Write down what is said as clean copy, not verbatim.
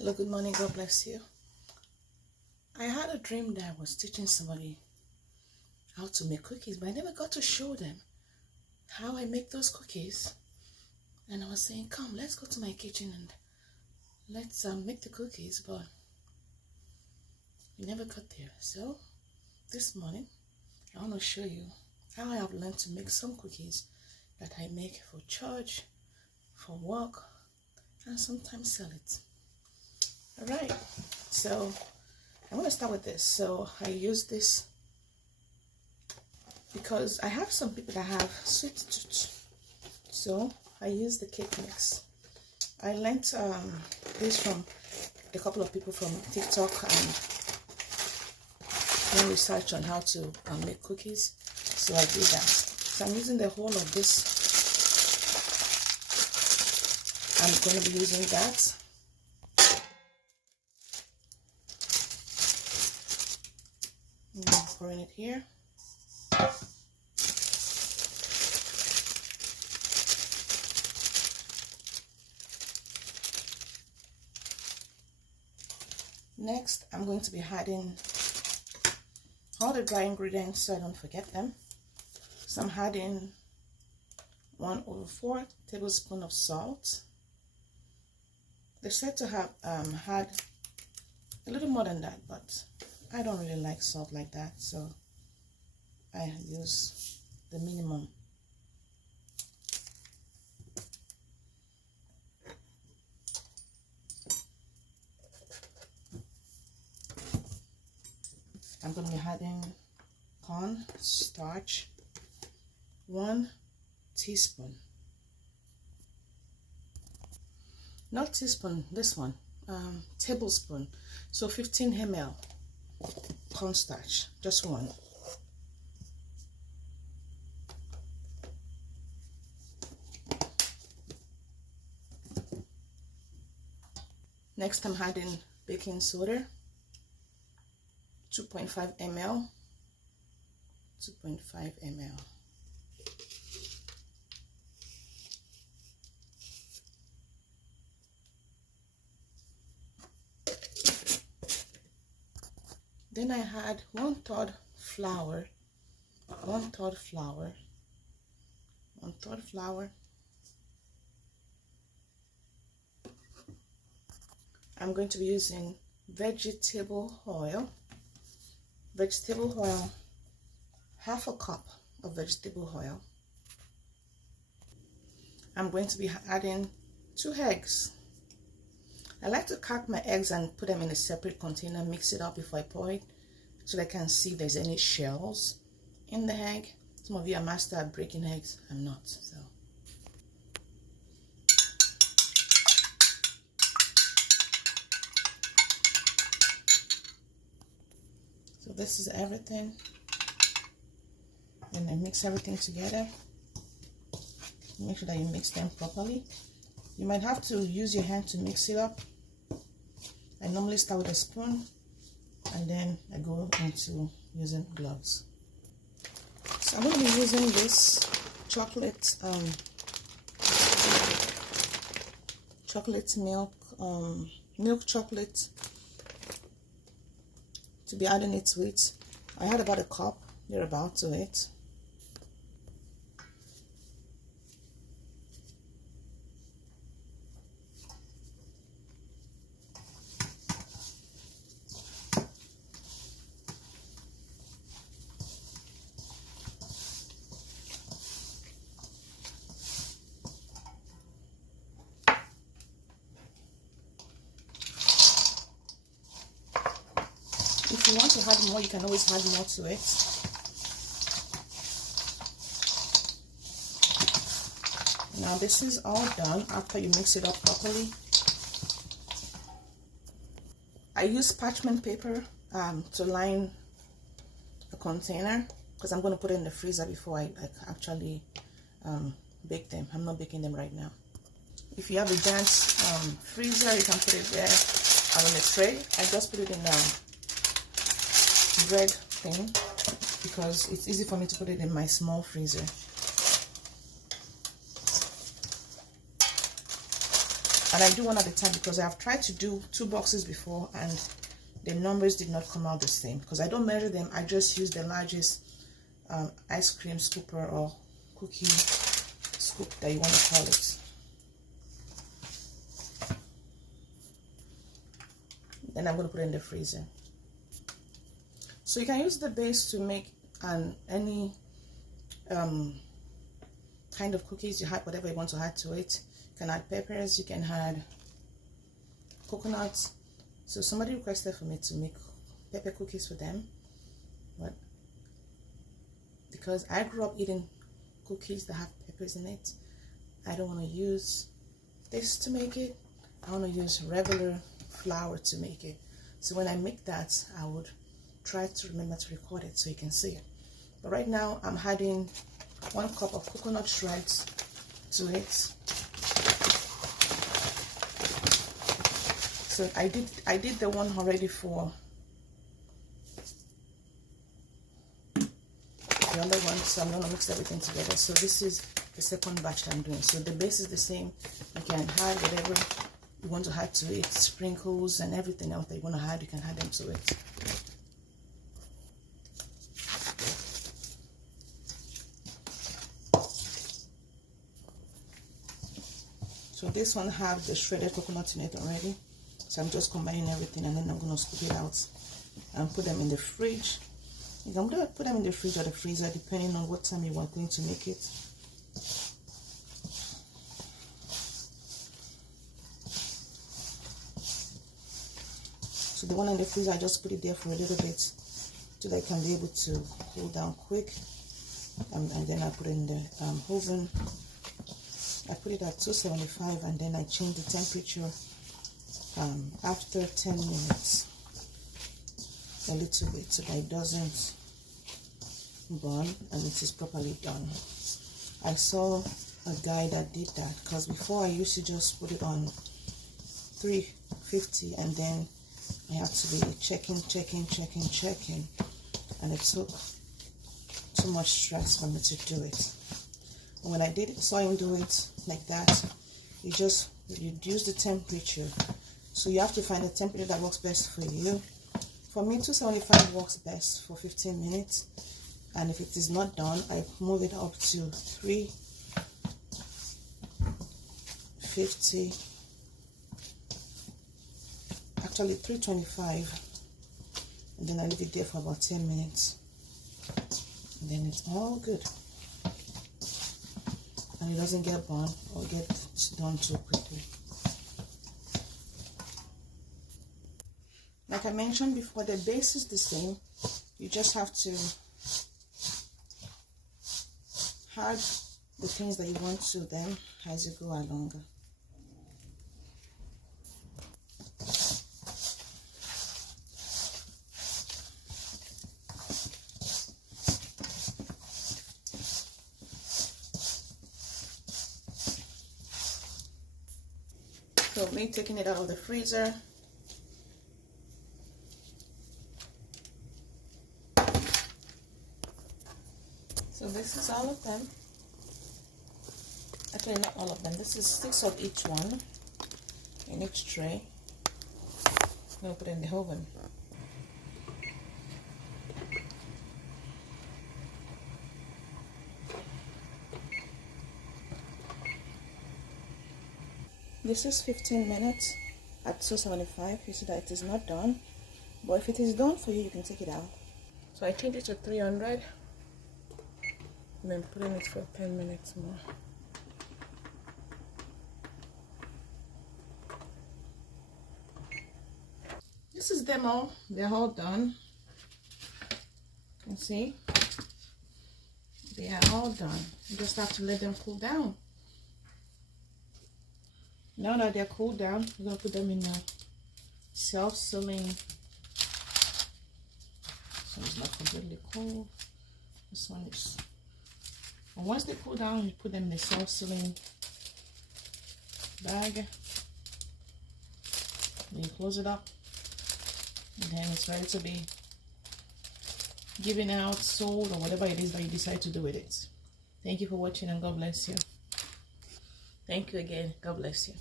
Hello, good morning. God bless you. I had a dream that I was teaching somebody how to make cookies, but I never got to show them how I make those cookies. And I was saying, come, let's go to my kitchen and let's make the cookies, but we never got there. So this morning, I want to show you how I have learned to make some cookies that I make for church, for work, and sometimes sell it. All right, so I'm going to start with this. So I use this because I have some people that have sweet tooth. So I use the cake mix. I learned this from a couple of people from TikTok and doing research on how to make cookies. So I did that. So I'm using the whole of this. I'm going to be using that. Pouring it here. Next, I'm going to be adding all the dry ingredients so I don't forget them. So I'm adding 1/4 tablespoon of salt. They said to have had a little more than that, but I don't really like salt like that, so I use the minimum. I'm going to be adding corn starch, 1 teaspoon. Not teaspoon, this one, tablespoon. So 15 ml cornstarch, just 1. Next, I'm adding baking soda, 2.5 ml. 2.5 ml. Then I had 1/3 flour, 1/3 flour, 1/3 flour. I'm going to be using vegetable oil, 1/2 cup of vegetable oil. I'm going to be adding 2 eggs. I like to crack my eggs and put them in a separate container, mix it up before I pour it, so that I can see if there's any shells in the egg. Some of you are master at breaking eggs. I'm not, so. So this is everything. And I mix everything together. Make sure that you mix them properly. You might have to use your hand to mix it up. I normally start with a spoon and then I go into using gloves. So I'm going to be using this chocolate milk chocolate to be adding it to it. I had about a cup thereabout to it. If you want to add more, you can always add more to it. Now this is all done after you mix it up properly. I use parchment paper to line a container because I'm going to put it in the freezer before I actually bake them. I'm not baking them right now. If you have a giant freezer, you can put it there on a tray. I just put it in bread thing because it's easy for me to put it in my small freezer. And I do one at a time because I've tried to do 2 boxes before and the numbers did not come out the same. Because I don't measure them, I just use the largest ice cream scooper or cookie scoop that you want to call it. Then I'm going to put it in the freezer. So you can use the base to make any kind of cookies. You add whatever you want to add to it. You can add peppers, you can add coconuts. So somebody requested for me to make pepper cookies for them, but because I grew up eating cookies that have peppers in it, I don't want to use this to make it. I want to use regular flour to make it. So when I make that, I would try to remember to record it so you can see it. But right now I'm adding 1 cup of coconut shreds to it. So I did the one already for the other one, so I'm going to mix everything together. So this is the second batch that I'm doing. So the base is the same. You can add whatever you want to add to it, sprinkles and everything else that you want to add, you can add them to it. So this one have the shredded coconut in it already. So I'm just combining everything and then I'm going to scoop it out and put them in the fridge. I'm going to put them in the fridge or the freezer depending on what time you are going to make it. So the one in the freezer, I just put it there for a little bit so that it can be able to cool down quick. And then I put it in the oven. I put it at 275 and then I change the temperature after 10 minutes a little bit so that it doesn't burn and it is properly done. I saw a guy that did that because before I used to just put it on 350 and then I have to be checking, and it took too much stress for me to do it. And when I saw him do it like that, you just reduce the temperature. So you have to find a temperature that works best for you. For me, 275 works best for 15 minutes. And if it is not done, I move it up to 350. Actually 325. And then I leave it there for about 10 minutes. And then it's all good. And it doesn't get burned or get done too quickly. Like I mentioned before, the base is the same. You just have to add the things that you want to them as you go along. So me taking it out of the freezer. So this is all of them. Actually, not all of them. This is 6 of each one in each tray. We'll put it in the oven. This is 15 minutes at 275. You see that it is not done, but if it is done for you, you can take it out. So I changed it to 300 and then put in it for 10 minutes more. This is them all. They're all done. You can see they are all done. You just have to let them cool down. Now that they're cooled down, we're going to put them in a self-sealing. So it's not completely cold. This one is. And once they cool down, you put them in the self-sealing bag. Then you close it up. And then it's ready to be given out, sold, or whatever it is that you decide to do with it. Thank you for watching and God bless you. Thank you again. God bless you.